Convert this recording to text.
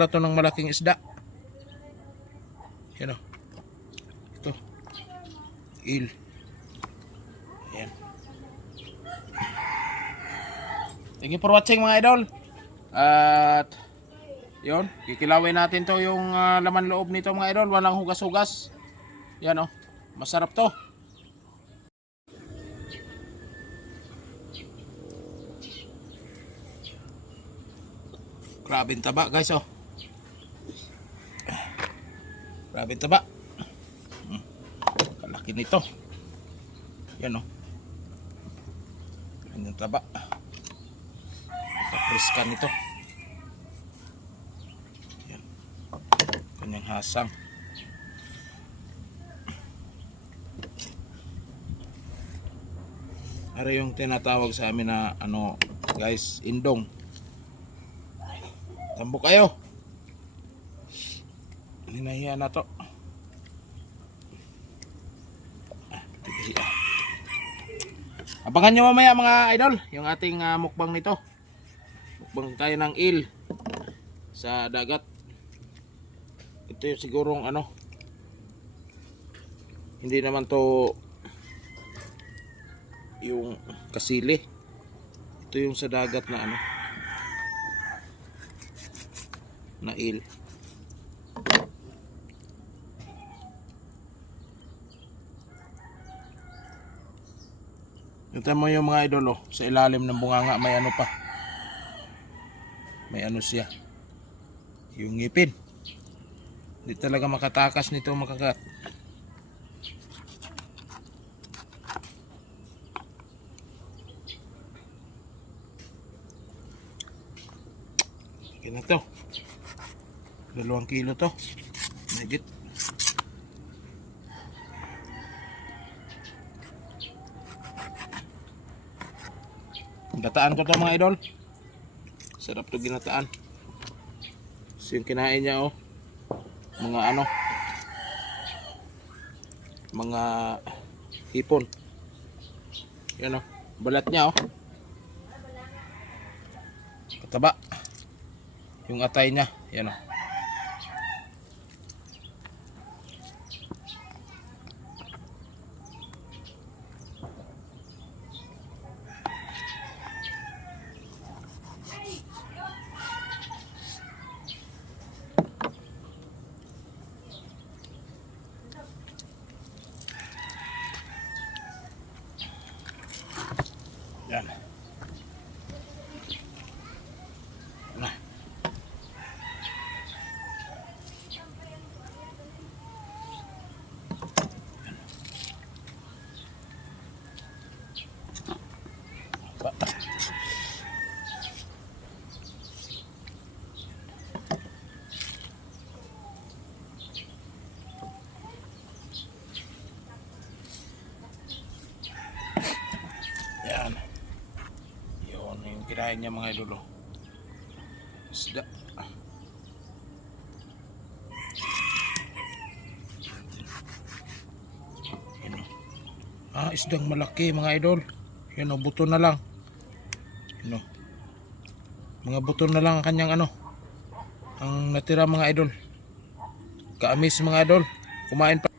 pala to ng malaking isda. Yan o. Ito. Il. Ayan. Thank you for watching mga idol. At yun, kikilawin natin to yung laman loob nito mga idol. Walang hugas-hugas. Yan o. Masarap to. Grabing taba guys oh. Grabing taba. Kalaki nito. Yan oh. Yan yung taba. Kapriskan nito. Yan. Kanyang hasang. Ano yung tinatawag sa amin na ano guys, indong. Tambok kayo. Hinahiya na to. Abangan nyo mamaya mga idol yung ating mukbang nito. Mukbang tayo ng eel sa dagat. Ito yung sigurong ano, hindi naman to yung kasili. Ito yung sa dagat na ano, na eel. Ito mo yung mga idol oh, sa ilalim ng bunganga may ano pa. May ano siya. Yung ngipin. Hindi talaga makatakas nito makagat. Okay na to. 2 kilo to. Mahigit. Ginataan ko to mga idol. Sarap to ginataan. So yung kinain niya oh. Mga ano. Mga hipon. Yan oh. Balat niya oh. Kataba. Yung atay niya. Yan oh. Yan. Nah. Yan. Yun yung kinain niya mga idolo. Isda. Isdang malaki mga idol. Yan o, buto na lang. Yan o. Mga buto na lang ang kanyang ano. Ang natira mga idol. Kaamis mga idol. Kumain pa.